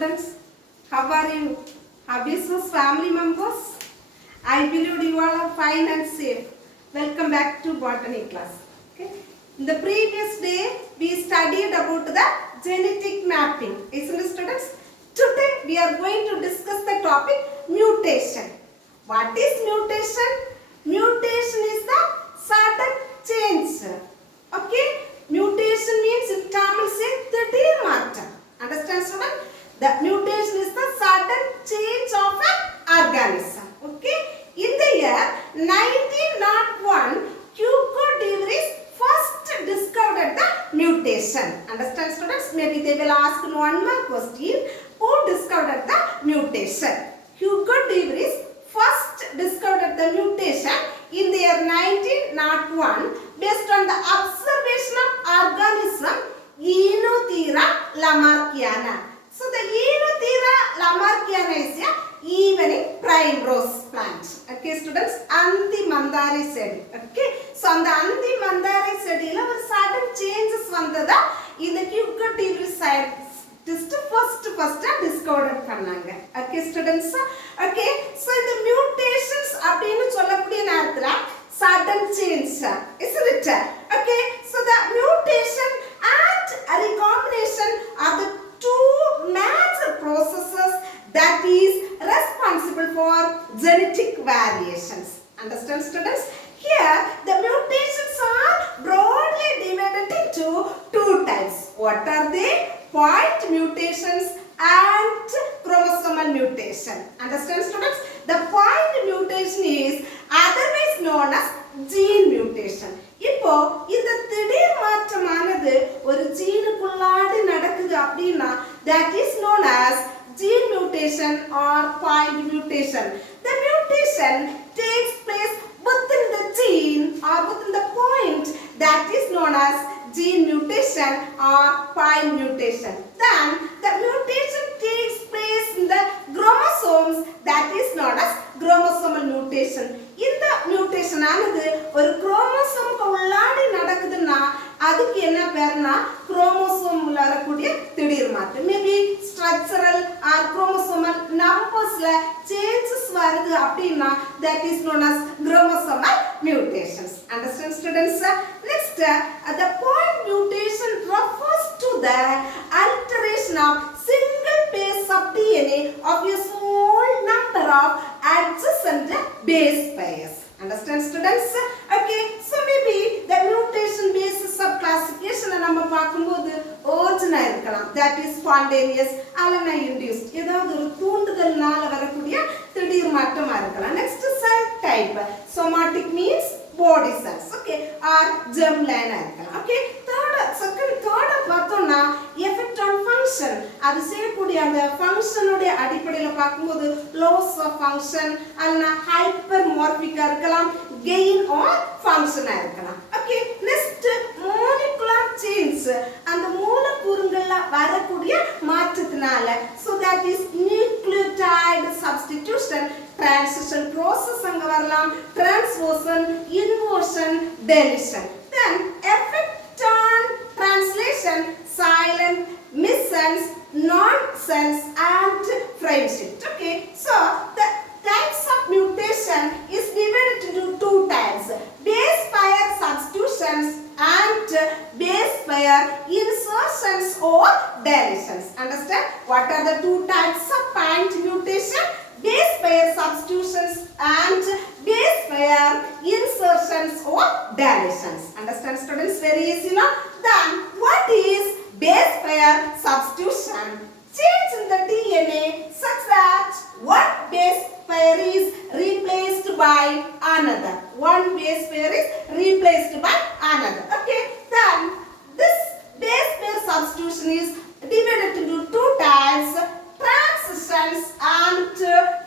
students, how are you? How is your family members? I believe you all are fine and safe. Welcome back to botany class. Okay. In the previous day, we studied about the genetic mapping. Isn't it, students? Today, we are going to discuss the topic mutation. What is mutation? Mutation is the sudden change. Okay. Mutation means in Tamil say thidir mattam. Understand, student? The mutation is the sudden change of an organism. Okay. In the year 1901, Hugo de Vries first discovered the mutation. Understand, students? Maybe they will ask one more question. Who discovered the mutation? Hugo de Vries first discovered the mutation in the year 1901 based on the observation of organism Oenothera lamarckiana. So the Oenothera lamarckiana is a evening primrose plant. Okay, students, Anthi Mandari said. Okay, so on the Anthi Mandari said, sudden changes vandada in the Hugo de Vries side. Just first discovered பண்ணாங்க. Okay, students. Okay, so the mutations அப்படினு சொல்லக்கூடிய நேரத்துல sudden change, isn't it? Okay, so the mutation and recombination are the two major processes that is responsible for genetic variations. Understand, students? Here, the mutations are broadly divided into two types. What are they? Point mutations and chromosomal mutation. Understand, students? The point mutation is otherwise known as gene mutation. இப்போ இந்த திடீர் மாற்றமானது ஒரு ஜீனுக்குள்ளாடி நடக்குது அப்படினா that is known as gene mutation or point mutation. The mutation takes place within the gene or within the point that is known as gene mutation or point mutation. Then the mutation takes place in the chromosomes that is known as chromosomal mutation. இந்த mutation ஆனது ஒரு குரோமோசோமுக்கு உள்ளாடி நடக்குதுன்னா அதுக்கு என்ன பேருனா chromosome உள்ள வரக்கூடிய திடீர் மாற்றம். மேபி ஸ்ட்ரக்சரல் ஆர் குரோமோசோமல் நம்பர்ஸ்ல சேஞ்சஸ் வருது அப்படின்னா that is known as chromosomal mutations. Understand, students? Next, the point mutation refers to the alteration of single base of DNA of a small number of adjacent base pairs. Understand, students? Okay, so maybe the mutation basis of classification நம்ம பார்க்கும்போது original இருக்கலாம், that is spontaneous அல்லனா induced, ஏதாவது ஒரு தூண்டுதல்னால வரக்கூடிய திடீர் மாற்றமா இருக்கலாம். Next, cell type. Somatic means body cells, okay, or germline இருக்கலாம். Okay, third பார்த்தோம்னா effect on function. அது செய்யக்கூடிய அந்த function உடைய அடிப்படையில் பார்க்கும்போது loss of function அல்லனா hypermorphic இருக்கலாம், gain or function இருக்கலாம். Okay, next, molecular change. அந்த மூலக்கூறுகள்ல வரக்கூடிய மாற்றத்தினால, so that is nucleotide substitution, transition process அங்க வரலாம், transversion, inversion, deletion. Then effect on translation, silent, missense, nonsense and frame shift. Okay, so the types of mutation is divided into two types: base pair substitutions and base pair insertions or deletions. Understand? What are the two types of point mutation? Base pair substitutions and base pair insertions or deletions. Understand, students? Very easy, no? Then what is base pair substitution? Change in the DNA such that one base pair is replaced by another. One base pair is replaced by another. Okay, then this base pair substitution is divided into two types: transitions and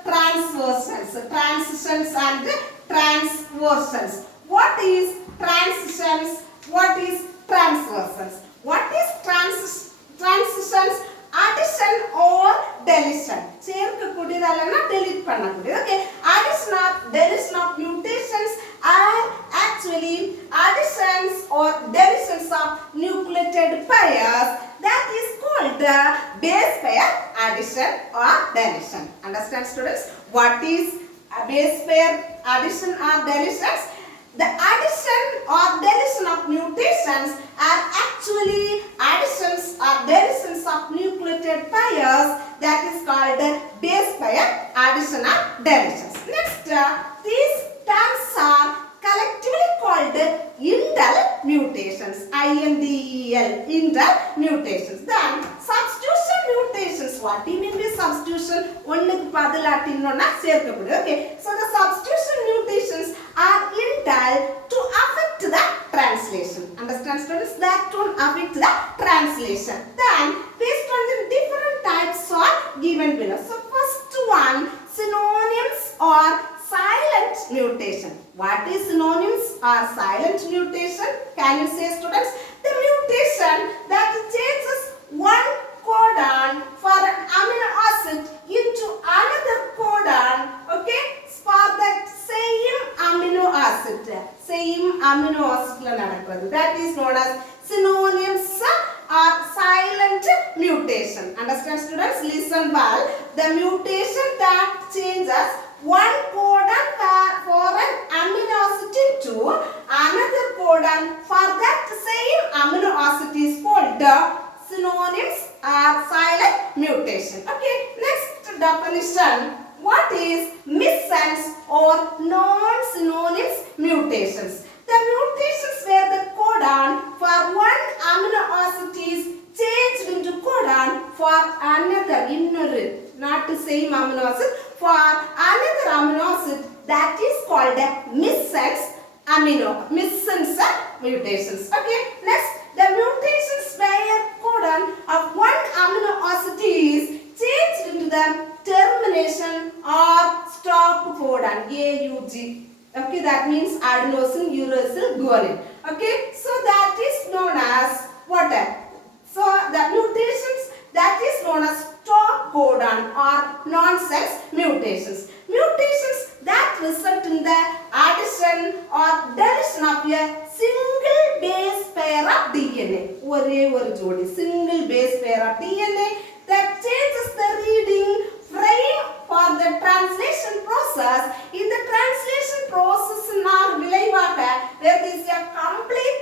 transversions. Transitions and transversions. What is transitions? What is transversions? What is transitions? Addition or deletion. சேர்க்கக்கூடியது அல்லனா delete பண்ணக்கூடியது. Okay, addition or deletion of mutations are actually additions or deletions of nucleotide pairs that is called the base pair addition or deletion. Understand, students? What is a base pair addition or deletions? The addition or deletion of mutations are actually additions or deletions of nucleotide pairs, that is called base pair addition or deletions. Next, these terms are collectively called indel mutations. INDEL, indel mutations. Then substitution mutations. What do you mean by substitution? Okay, so the substitution mutations are indel to affect the translation. Understand, students? That won't affect the translation. Then based on the different types are given below. So first one, synonyms or silent mutation. What is synonyms or silent mutation? Can you say, students? The mutation that changes one codon for an amino acid into another codon, okay, for that same amino acid. Same amino acid. That is known as synonyms or silent mutation. Understand, students? Listen well. The mutation that changes one codon for an amino acid into another codon for that same amino acid is called synonyms or silent mutation. Okay, next definition. What is missense or non-synonyms mutations? The mutations where the codon for one amino acid is changed into codon for another, not the same amino acid, for another amino acid, that is called missense mutations. Okay, next, the mutations where codon of one amino acid is changed into the termination or stop codon, AUG. Okay, that means adenosine uracil guanine. Okay, so that is known as what? So the mutations that is known as stop codon or nonsense mutations. Mutations that result in the addition or deletion of a single base pair of DNA. Single base pair of DNA that changes the reading frame for the translation process. In the translation process, there is a complete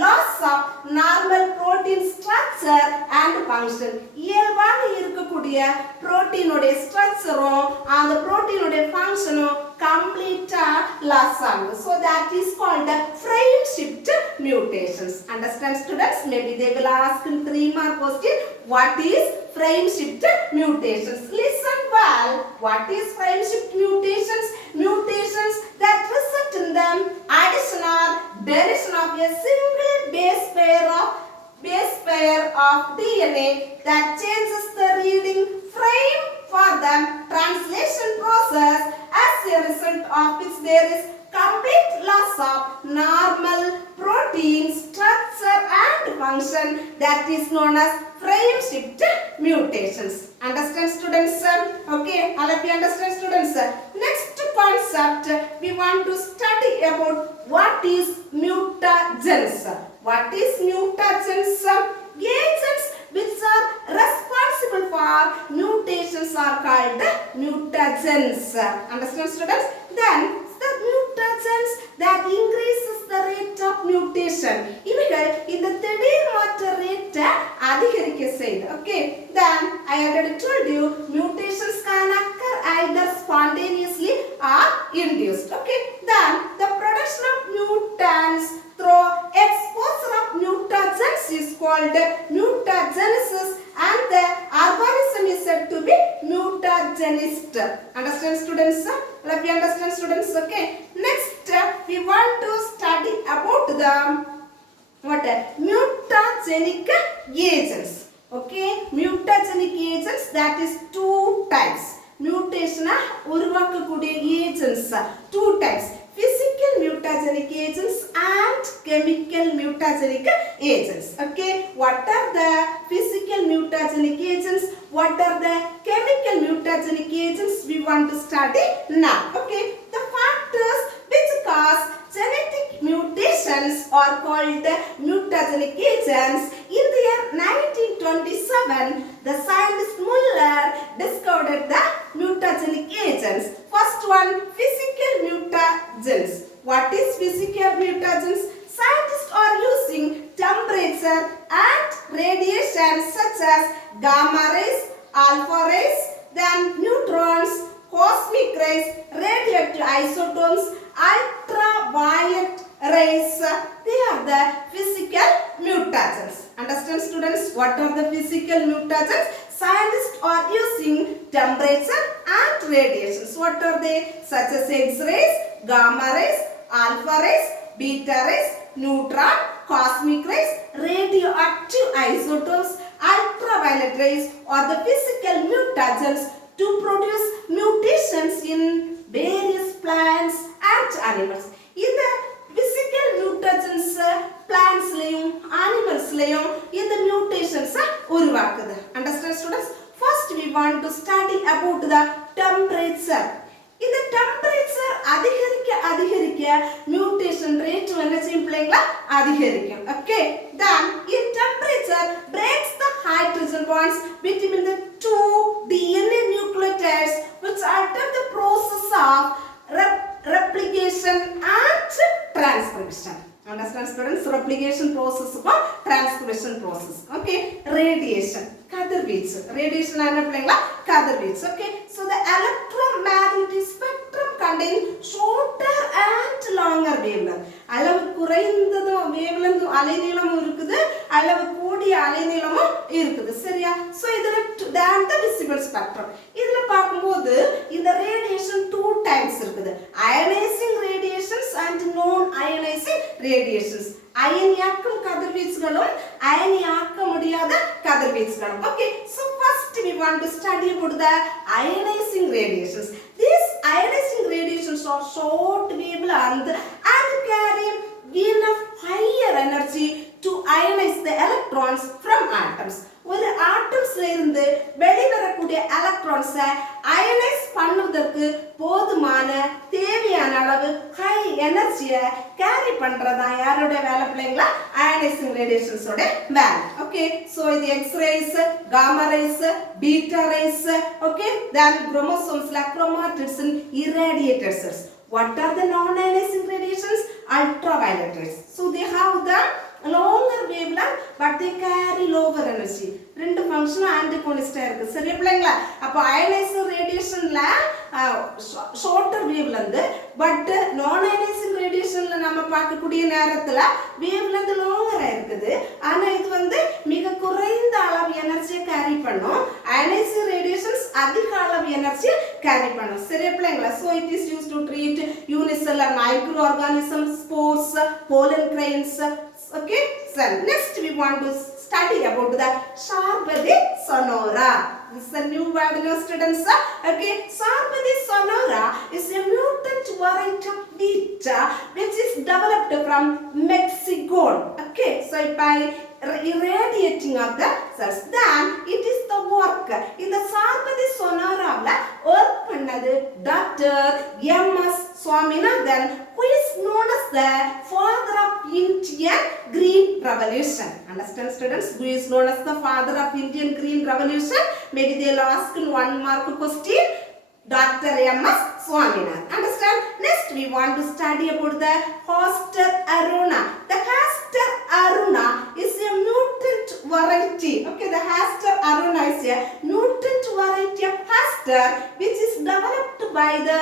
loss of normal protein structure and function. இயல்பாக இருக்கக்கூடிய புரோட்டீனுடைய ஸ்ட்ரக்சரும் அந்த புரோட்டீனுடைய ஃபங்க்ஷனும் கம்ப்ளீட்டா loss ஆகுது. So that is called the frame shift mutations. Understand, students? Maybe they will ask in 3-mark question, what is frame shift mutations? Listen well. What is frame shift mutations? Mutations that result in the addition or deletion of a single base pair of DNA that changes the reading frame for the translation process, as a result of which there is complete loss of normal protein structure and function, that is known as frame shift mutations. Understand, students? Okay, all of you understand, students? Next concept, we want to study about what is mutagens. What is mutagens? Agents which are responsible for mutations are called mutagens. Understand, students? Then the mutagens that increases the rate of mutation. இவைகள் இந்த திடீர் மாற்ற rate அதிகரிக்க செய்யுது. Okay, then I already told you mutations can occur either spontaneously or induced. Okay, then the production of mutants through exposure of mutagens is called mutagenesis, and the organism is said to be mutagenist. Understand, students? Let me understand, students. Okay, next we want to study about the mutagenic agents. Okay, mutagenic agents, that is 2 types. Mutation உருவாக்கக்கூடிய agents 2 types. Physical mutagenic agents and chemical mutagenic agents. Okay, what are the physical mutagenic agents? What are the chemical mutagenic agents? We want to study now. Okay, the factors which cause genetic mutation agents are called mutagenic agents. In the year 1927, the scientist Muller discovered the mutagenic agents. First one, physical mutagens. What is physical mutagens? Scientists are using temperature and radiation such as gamma rays, alpha rays, then neutrons, cosmic rays, radioactive isotopes, ultraviolet rays. They are the physical mutagens. Understand, students? What are the physical mutagens? Scientists are using temperature and radiations. What are they? Such as X-rays, gamma rays, alpha rays, beta rays, neutron, cosmic rays, radioactive isotopes, ultraviolet rays are the physical mutagens to produce mutations in various plants and animals. In the physical mutagens, plants layum, animals layum, in the mutations uruvakkudu. Understand, students? First we want to study about the temperature. In the temperature adhikarikka mutation rate enna cheyyum pillenga adhikarikum. Okay, then in temperature breaks the hydrogen bonds between the two DNA nucleotides which alter the process of replication and transcription. Understand, students? Replication process or transcription process. Okay, radiation. Radiation okay, so the electromagnetic spectrum contains shorter and longer wavelength. அளவு குறைந்தது wavelength அலைநீளமும் இருக்குது, அளவு கூடிய அலைநீளமும் இருக்குது. சரியா? So இதுல than the visible spectrum. இதுல பாக்கும்போது இந்த radiation two types இருக்குது. Ionizing radiations and non ionizing radiations. அயனியாக்கும் கதிர்வீச்சுகளும் அயனியாக்க முடியாத கதிர்வீச்சுகளும். Okay, so first we want to study about the ionizing radiations. These ionizing radiations are short wavelength and carry enough higher energy to ionize the electrons from atoms. ஒரு ஆட்டம்ஸ்ல இருந்து வெளிவரக்கூடிய எலக்ட்ரான்ஸை அயனைஸ் பண்ணுவதற்கு போதுமான தேவையான அளவு high எனர்ஜியை carry பண்றதா யாரோட வேலை பிள்ளைங்களா? அயனைசிங் ரேடியேஷன்ஸோட வேலை. ஓகே, சோ இது X rays, gamma rays, beta rays, okay, then chromosomes chromatids and irradiated cells. What are the non-ionizing radiations? Ultraviolet rays. So they have the longer wavelength but they carry lower energy. ரெண்டு ஃபங்க்ஷனும் ஆன்டிகோனிஸ்டா இருக்கு. சரியா பிள்ளைங்களா? அப்ப ionising ரேடியேஷன்ல shorter wavelength but நான் ionising ரேடியேஷன்ல நம்ம பார்க்கக்கூடிய நேரத்துல wavelength லாங்கரா இருக்குது. ஆனா இது வந்து மிக குறைந்த அளவு எனர்ஜியை கேரி பண்ணும். அயனைசிங் ரேடியேஷன்ஸ் அதிக அளவு எனர்ஜியை கேரி பண்ணும். சரியா பிள்ளைங்களா? So it is used to treat unicellular microorganisms, spores, pollen grains. Okay, so next we want to study about the Sharbadi sonora. This is a new word, no students. Okay, Sharbadi sonora is a mutant variety of wheat which is developed from Mexico. Okay, so by irradiating of the cells, then it is the work in the Sharbadi sonora work பண்ணது Dr. M.S. Swaminathan, who is known as the father of Indian Green Revolution. Understand, students? Who is known as the father of Indian Green Revolution? Maybe they will ask in 1 mark question. Dr. M.S. Swaminathan. Understand? Next we want to study about the Hoster aruna. The Hoster aruna is a mutant variety. Okay, the Hoster aruna is a mutant variety of hoster which is developed by the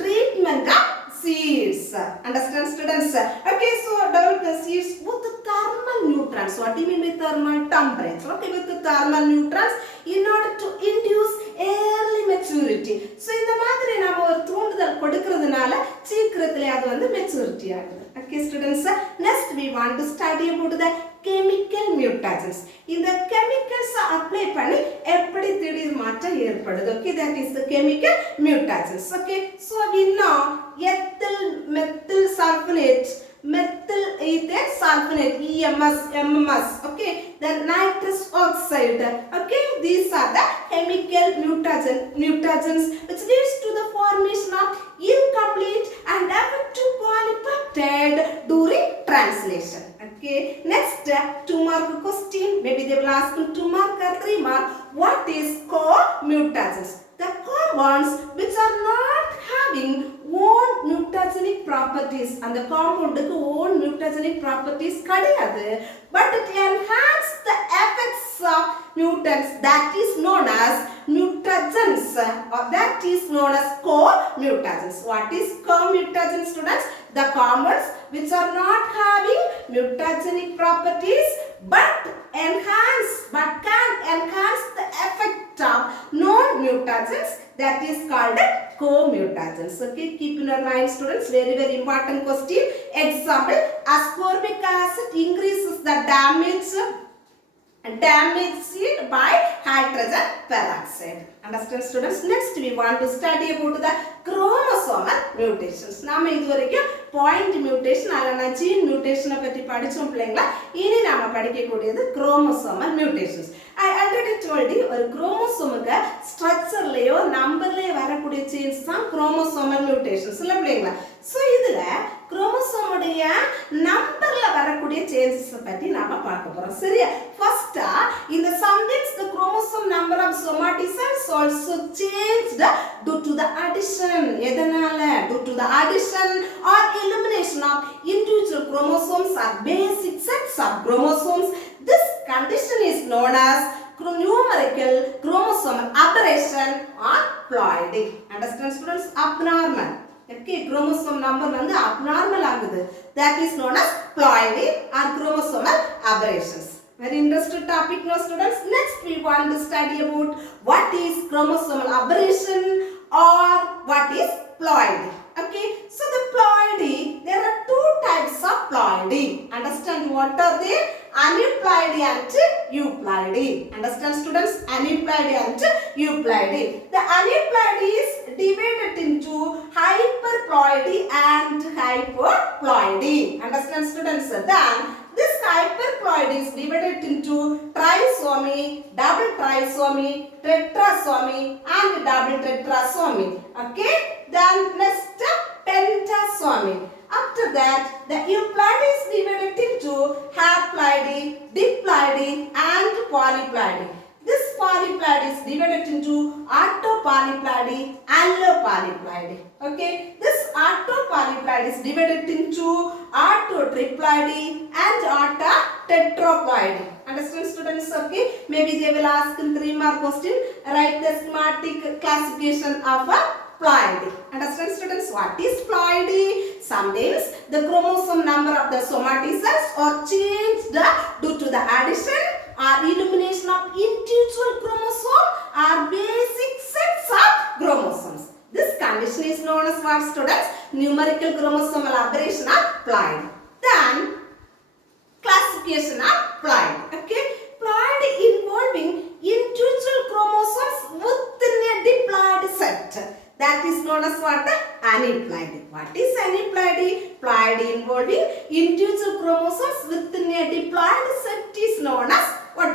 treatment of seeds. Understand, students? Okay, so develop the seeds with thermal neutrons. What do you mean by thermal? Temperature. Okay, with the thermal neutrons in order to induce early maturity. So இந்த மாதிரி நாம ஒரு தூண்டுதல் கொடுக்கிறதுனால சீக்கிரத்திலே அது வந்து maturity ஆகுது. Okay, students, next we want to study about the chemical mutagens. இந்த chemicals apply பண்ணி எப்படி திடீர் மாற்றம் ஏற்படுது. Okay, that is the chemical mutagens. Okay, so we know ethyl methyl sulfonate, methyl ether sulfonate, EMS, MMS. Okay, then nitrous oxide. Okay, these are the chemical mutagens which leads to the formation of incomplete and defective polypeptide during translation. Okay, next 2-mark question. Maybe they will ask 2-mark or 3-mark. What is co-mutagens? The compounds which are not having own mutagenic properties. And the compound own mutagenic properties kadiyadu, but it enhance the effects of mutants, that is known as mutagens, or that is known as co-mutagens. What is co-mutagens, students? The compounds which are not having mutagenic properties but can enhance the effect of non-mutagens, that is called co-mutagens. Okay, keep in your mind, students, very important question. Example, ascorbic acid increases the damage by hydrogen peroxide. Understand, students? Next we want to study about the chromosomal mutations. நாம இதுவரைக்கும் point mutation அல்லனா gene mutation பத்தி படிச்சோம் பிள்ளைங்களா. இனி நாம படிக்கக்கூடியது chromosomal mutations. I already told you ஒரு குரோமோசோமுக்கு ஸ்ட்ரக்சர்லயோ நம்பர்லயோ வரக்கூடிய changes தான் chromosomal mutations இல்ல பிள்ளைங்களா. சோ இதுல குரோமோசோமுடைய நம்பர்ல வரக்கூடிய சேஞ்சஸ் பத்தி நாம பார்க்க போறோம். சரியா? First, in the sometimes the chromosome number of somaticons also changed due to the addition. எதனால? Due to the addition or elimination of individual chromosomes or basic sets of chromosomes. This condition is known as numerical chromosomal aberration or ploidy. Understand, students? Abnormal. Okay, chromosome number வந்து abnormal ஆகுது. That is known as ploidy or chromosomal aberrations. Very interesting topic, no students? Next we want to study about what is chromosomal aberration or what is ploidy. Okay, so the ploidy, there are two types of ploidy. Understand what are they? Aneuploidy and euploidy. Understand, students? Aneuploidy and euploidy. The aneuploidy is divided into hyperploidy and hypoploidy. Understand, students? Then this hyperploidy is divided into trisomy, double trisomy, tetrasomy and double tetrasomy. Okay, then next pentasomy. After that, the euploidy is divided into haploidy, diploidy and polyploidy. This polyploidy is divided into autopolyploidy, allopolyploidy. Okay, this autopolyploidy is divided into autotriploidy and autotetraploidy. Understand, students? Okay, maybe they will ask in 3-mark question. Write the schematic classification of a ploidy. Understand, students? What is ploidy? Sometimes the chromosome number of the somaticons are changed due to the addition or elimination of individual chromosome or basic sets of chromosomes. This condition is known as what, students? Numerical chromosomal aberration or ploidy. Then classification of ploidy. Okay, ploidy involving individual chromosomes within a diploid set. That is known as what? Aneuploidy. What is aneuploidy? Ploidy involving individual chromosomes within a diploid set is known as what?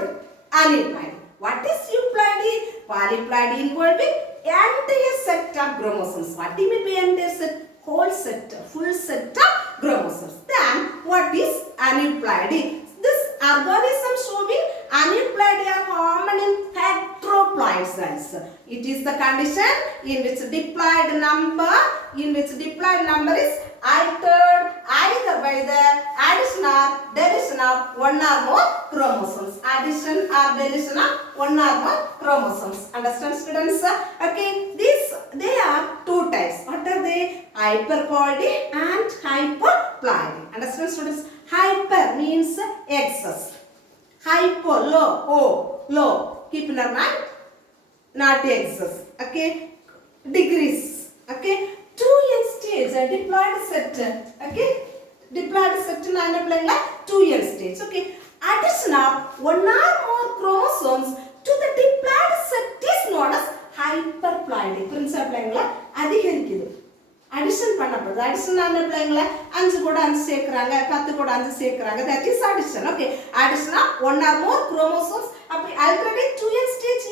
Aneuploidy. What is euploidy? Polyploidy involving entire set of chromosomes. What do you mean by entire set? Whole set, full set of chromosomes. Then what is aneuploidy? This organism showing aneuploidy are common in heteroploid cells. It is the condition in which diploid number is altered either by the addition or deletion of one or more chromosomes. Addition or deletion of one or more chromosomes. Understand, students? Okay, they are two types. What are they? Hyperploidy and hypoploidy. Understand, students? Hyper means excess. Hypo, low. Keep in your mind. Not excess. Okay, degrees. Okay, 2n stage diploid set. Okay, diploid set na enna playing 2n stage. Okay, addition of one or more chromosomes to the diploid set is known as hyperploidy. Principle playing அதிகரிக்குது. Addition பண்ணப்படுது. Addition என்ன பிள்ளைங்களா 5 கூட 5 சேர்க்கறாங்க 10 கூட 5 சேர்க்கறாங்க. That is addition. Okay, addition of one or more chromosomes. அப்படி already 2n stage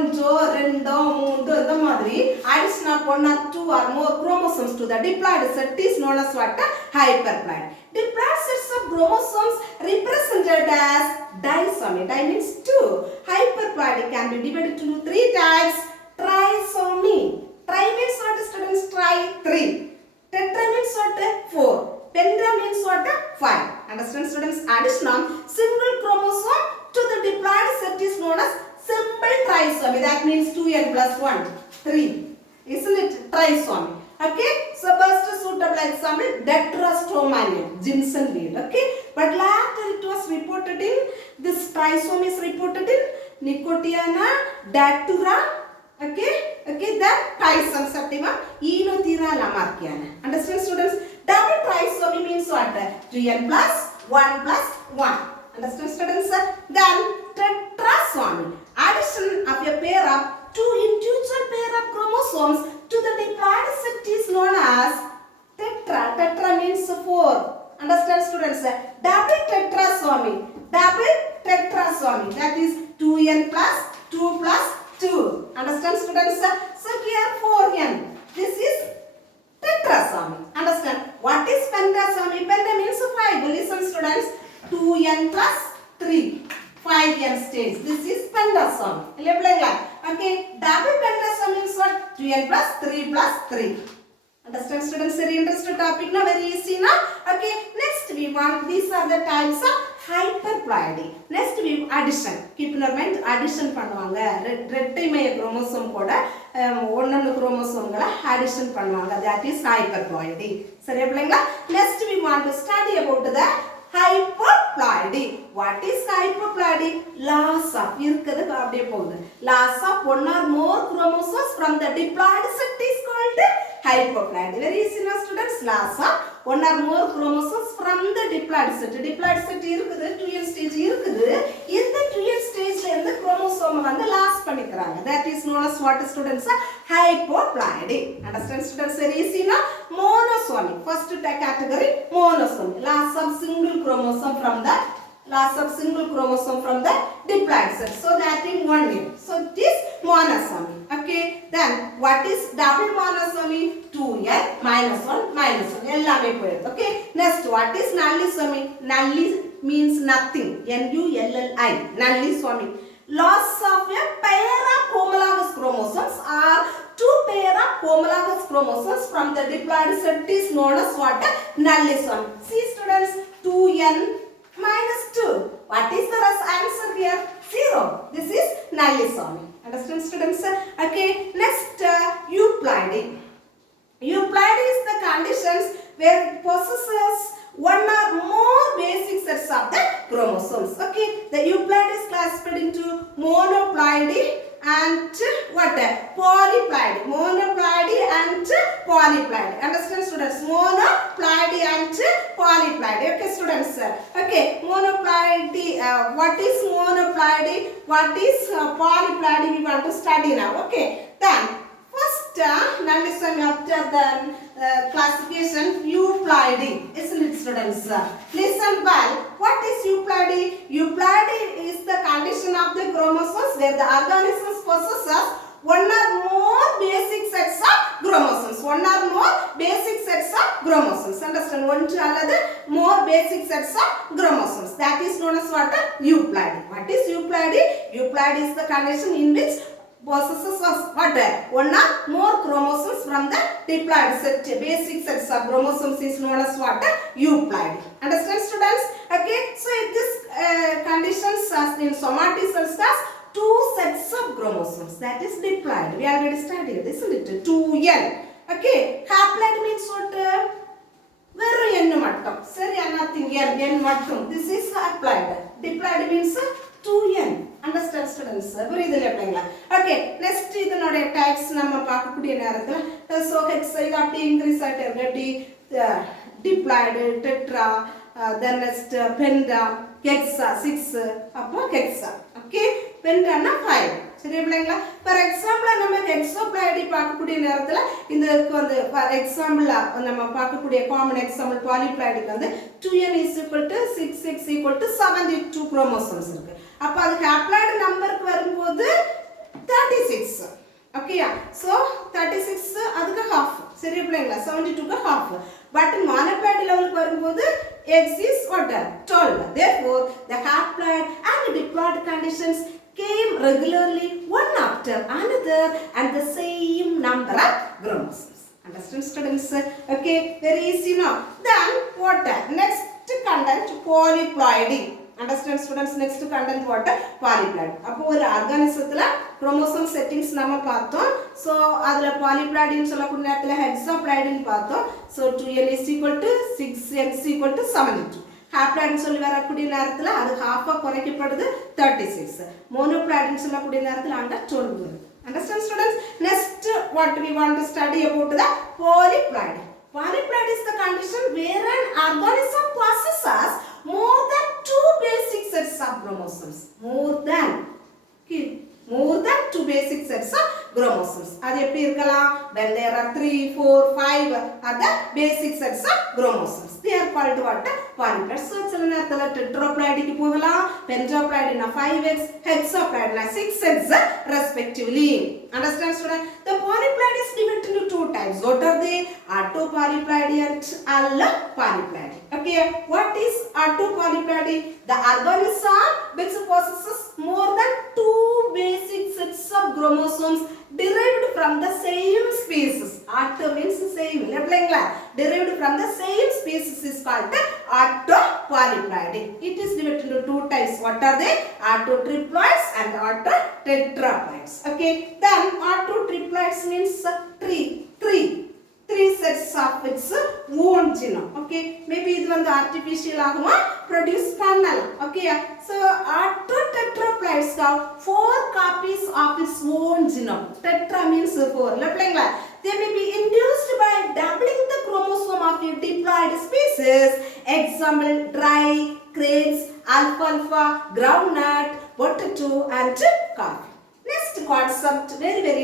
ஒன்றோ ரெண்டோ மூன்றோ இந்த மாதிரி addition of one or two or more chromosomes to the diploid set is known as what? Hyperploid. Diploid sets of chromosomes represented as disomy. Di means two. Hyperploid can be divided into three types. Trisomy. Tri means what, students? Tri, three. Tetra means what? Four. Penta means what? Five. Understand, students? Addition of single chromosome to the diploid set is known as simple trisomy. That means 2n plus 1, 3. Isn't it? Trisomy. Okay. So first suitable example, Tetrastomania, Jimson weed. Okay. But later it was reported in, this trisomy is reported in Nicotiana, Datura. Okay. Okay. Then Tyson septima, Enothera lamarckiana. Understand, students? Double trisomy means what? 2n plus 1 plus 1. Understand, students? Then tetrasomy, addition of a pair of two individual pair of chromosomes to the diploid set is known as tetra. Tetra means 4. Understand, students? Double tetrasomy. Double tetrasomy. That is 2n plus 2 plus 2. Understand, students? So here 4n. This is tetrasomy. Understand? What is pentasomy? Penta means 5. Listen, students. 2n plus 3. 5n stage. This is pentasomy. Okay. Double pentasomy means what? 2n plus 3 plus 3. Understand, students? Very interesting topic. Now very easy now. Okay. Next we want, these are the types of hyperploidy. Next we addition. Keep in mind, addition பண்ணுவாங்க. ரெட்டைமைய chromosome கூட ஒன்னொன்னு குரோமோசோம்களை addition பண்ணுவாங்க. That is hyperploidy. சரியா பிள்ளைங்களா? Next we want to study about the hyperploidy. What is hyperploidy? Loss of இருக்குது அப்படியே போகுது. Loss of one or more chromosomes from the diploid set is called hyperploidy. Very easy now, students. Loss of one or more chromosomes from the diploid set. Diploid set இருக்குது, 2n stage இருக்குது. இந்த 2n stageல இருந்து chromosome வந்து loss பண்ணிக்கறாங்க. That is known as what, students? Hyperploidy. Understand, students? Very easy now. Monosomy. First category, monosomy. Loss of single chromosome from the diploid set. So that in one way. So it is monosomy. Okay. Then what is double monosomy? 2n minus 1 minus 1. எல்லாமே போயிடுது. Okay. Next what is nullisomy? Nulli means nothing. N-U-L-L-I. Nullisomy. Loss of a pair of homologous chromosomes or two pair of homologous chromosomes from the diploid set is known as what? Nullisomy. See, students, 2n minus 2. What is the answer here? 0. This is nullisomy. Understand, students? Okay. Next, euploidy. Euploidy is the conditions where it possesses one or more basic sets of the chromosomes. Okay. The euploidy is classified into monoploidy and what? Polyploidy. Monoploidy and polyploidy. Understand, students? Monoploidy and polyploidy. Okay, students? Okay. Monoploidy. What is monoploidy? What is polyploidy? We want to study now. Okay. Then first, nullisomy after the classification, euploidy. Isn't it, students? Listen well. What is euploidy? Euploidy is the condition of the chromosomes where the organisms possesses one or more basic sets of chromosomes. One or more basic sets of chromosomes. Understand? One to another more basic sets of chromosomes. That is known as what? Euploidy. What is euploidy? Euploidy is the condition in which possesses what? One or more chromosomes from the diploid set. Basic sets of chromosomes is known as what? Euploidy. Understand, students? Okay. So this conditions as in somatic cells as two sets of chromosomes. That is diploid. We already studied, isn't it? 2n. Okay. Haploid means what? Very n mattum. Sorry, nothing here. N mattum. This is haploid. Diploid means 2n. Understand, students? புரியுதுல பிள்ளைங்களா? Okay. Next இதனோட types நம்ம பார்க்கக்கூடிய நேரத்துல so hexide அப்படியே increase ஆயிட்டே இருக்கு. Diploid, tetra, then next penta, hexa 6, அப்போ hexa. Okay. Penta na 5. சரியா பிள்ளைங்களா? For example நம்ம hexaploidy பார்க்கக்கூடிய நேரத்துல இதுக்கு வந்து for example நம்ம பார்க்கக்கூடிய common example polyploidy வந்து 2n is equal to 6 72 chromosomes இருக்கு. அப்ப அதுக்கு அப்ளைட் நம்பருக்கு வரும்போது 36. Okay, yeah. So 36 அதுக்கு half. சரியா பிள்ளைங்களா? 72 க்கு half. But monoplied level வரும்போது x is what? 12. Therefore, the haploid and diploid conditions came regularly one after another and the same number of chromosomes. Understand students? Okay, very easy now. Then what? Next content polyploidy. Understand students? Next content what? Polyploid. அப்போ ஒரு ஆர்கானிசத்துல chromosome settings நாம பார்த்தோம். So அதுல polyploid ன்னு சொல்லக்கூடிய நேரத்துல hexaploid ன்னு பார்த்தோம். So 2n is equal to 6x equal to 72. Haploid ன்னு சொல்லி வரக்கூடிய நேரத்துல அது half ஆ குறைக்கப்படுது 36. Monoploid ன்னு சொல்லக்கூடிய நேரத்துல அங்க 12 வருது. Understand students? Next what we want to study about the polyploid. Polyploid is the condition where an organism possesses more than 2 basic sets of chromosomes. More than 2 basic sets of chromosomes. அது எப்படி இருக்கலாம்? When there are 3, 4, 5 are the basic sets of chromosomes. They are called what? Polyploid. So சில நேரத்துல tetraploidic போகலாம், pentaploid na 5x, hexaploid na 6x respectively. Understand student? The polyploid is divided into two types. What are they? Autopolyploidy and allopolyploidy. Okay, what is autopolyploidy? The organism which possesses more than 2 basic sets of chromosomes derived from the same species. Auto means same. Derived from the same species is called autopolyploidy. It is divided into two types. What are they? Autotriploids and autotetraploids. Okay. Then autotriploids means three sets of its own genome. Okay, maybe இது வந்து artificial ஆகுமா produce பண்ணலாம். Okay, so autotetraploids have 4 copies of its own genome. Tetra means 4. இல்லைங்களா? They may be induced by doubling the chromosome of a diploid species. Example: rye, grapes, alfalfa, groundnut, potato and coffee. Next concept, very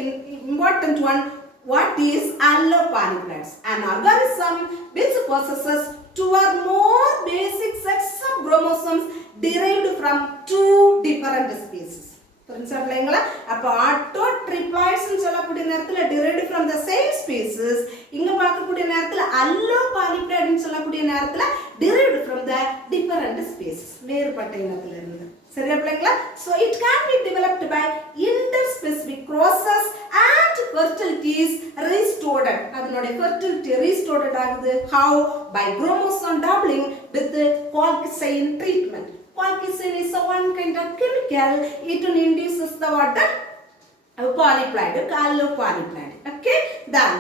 important one. What is allopolyploids? An organism which possesses 2 or more basic sets of chromosomes derived from 2 different species. புரிஞ்சுங்களா? அப்ப autotriploids ன்னு சொல்லக்கூடிய நேரத்துல derived from the same species. இங்க பார்க்கக்கூடிய நேரத்துல allopolyploid ன்னு சொல்லக்கூடிய நேரத்துல derived from the different species. வேறுபட்ட இனத்துல இருந்து. சரியா பிள்ளைங்களா? So it can be developed by interspecific crosses and fertility is restored. அதனுடைய fertility restored ஆகுது. How? By chromosome doubling with the colchicine treatment. Colchicine is one kind of chemical. It induces the what? Polyploid, allopolyploid. Okay? Then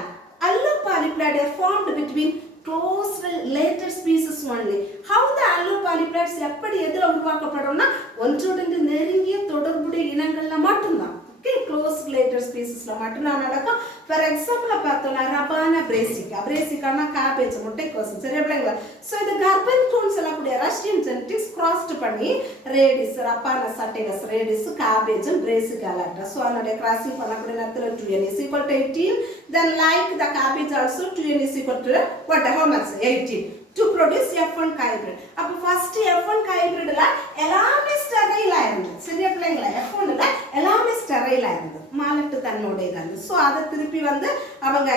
allopolyploid are formed between close related species only. How the allopolyploids எப்படி எதுல உருவாக்கப்படும்னா ஒன்றோடொன்று நெருங்கிய தொடர்புடைய இனங்கள்ல மட்டும்தான். Okay, close related speciesல மட்டும்தான் நடக்கும். For example பார்த்தோம்னா ரபானா பிரேசிகானா cabbage முட்டைக்கோசு. சரியா பிள்ளைங்களா? So இது கர்ப்பன்கோன் சொல்லக்கூடிய ரஷ்யன் ஜெனடிக்ஸ் crossed பண்ணி ரேடிஸ் ரபானா சட்டைகஸ் ரேடிஸ் cabbage பிரேசிகா லாக்டா. So அதனுடைய crossing பண்ணக்கூடிய நேரத்துல 2n is equal to 18. Then like the cabbage also 2n is equal to what? How much? 18. To produce F1 hybrid. அப்ப first F1 hybrid ல எல்லாமே sterile ஆயிருந்தது. சரியா பிள்ளைங்களா? F1 ல எல்லாமே ஸ்டெரைல் ஆயிருந்தது. மாலட்டு தன்னோட இது. So அத திருப்பி வந்து அவங்க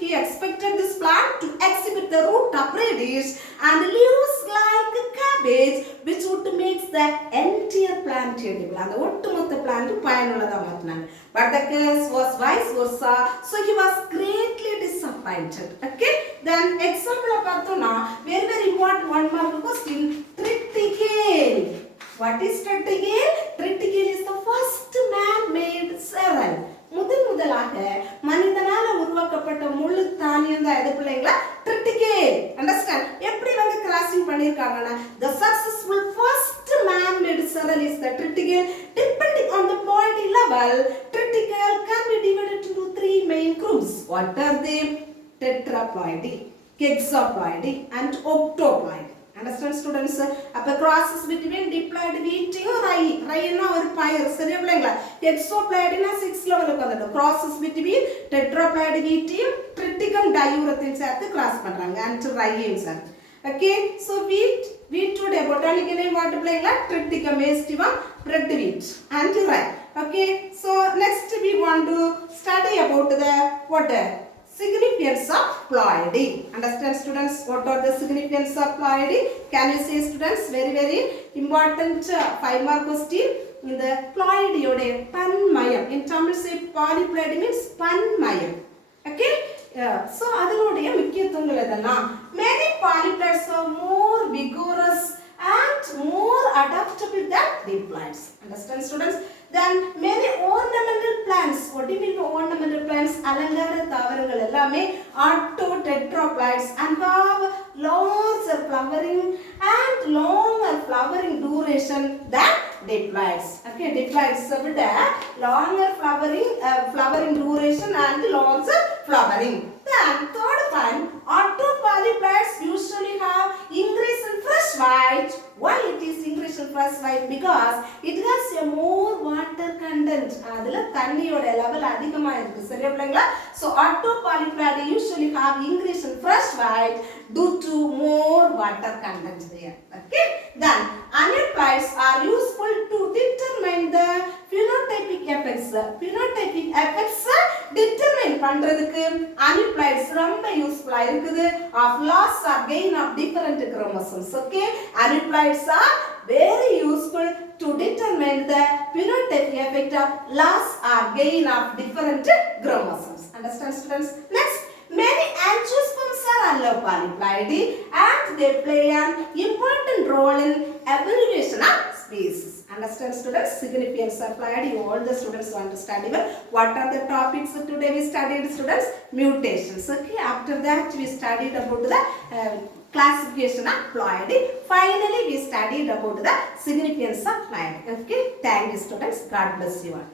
he expected this plant to exhibit the root of radish and leaves like cabbage which would make the entire plant edible. அந்த ஒட்டுமொத்த plant பயனுள்ளதா மாத்துனாங்க. But the case was vice versa. So he was greatly disappointed. Okay? Then example பார்த்தோம்னா very important one mark question. Triticale. What is triticale? Triticale is the first man-made cell. முதலாக மனிதனால உருவாக்கப்பட்ட முழு தானியம் தான் எது பிள்ளைங்களா? triticale. Understand? எப்படி வந்து crossing பண்ணிருக்காங்கன்னா the successful first man-made cell is the triticale. Depending on the quality level, triticale can be divided into 3 main groups. What are they? Tetraploidy, hexaploidy and octoploidy. Understand students? அப்ப crosses between diploid wheat rye னா ஒரு பயிர். சரியா பிள்ளைங்களா? hexaploidy னா 6 லெவலுக்கு வந்துடும். crosses between tetraploid wheat triticum diurethane சேர்த்து cross பண்றாங்க and rye சேர்த்து. Okay, so wheat വീറ്റുടെ botanical name what playing like Triticum aestivum Bredwheat and right. Okay, so next we want to study about the what significance of ploidy. Understand students what are the significance of ploidy? Can you say students very important 5 mark question in the ploidy ode panmayam. In Tamil say polyploidy means panmayam. Okay, so adalode mukkiyathangal edalla many polyploids are more vigorous and more adaptable than diploids. Understand students? Then many ornamental plants. What do you mean by ornamental plants? Alangara thavarangal ellame autotetraploids and have larger flowering and longer flowering duration than diploids. Okay, diploids with a longer flowering duration and larger flowering. Then third point, autopolyploids usually have increase in fresh white. Why it is increase in fresh white? Because it has a more water content. Adula thanniyoda level adhigama irukku seriya pillangala. So autopolyploid usually have increase in fresh white due to more water content there. Okay, then aneuploids are useful to determine the phenotypic effects. Phenotypic effects determine பண்றதுக்கு aneuploids ரொம்ப யூஸ்ஃபுல்லா இருக்குது of loss or gain of different chromosomes. Okay, aneuploids are very useful to determine the phenotypic effect of loss or gain of different chromosomes. Understand students? Next, many angiosperms are allopolyploidy and they play an important role in evolution of species. Understand students? Significance of ploidy. All the students want to study well. What are the topics today we studied students? Mutations. Okay, after that we studied about the classification of ploidy. Finally we studied about the significance of ploidy. Okay, thank you students. God bless you all.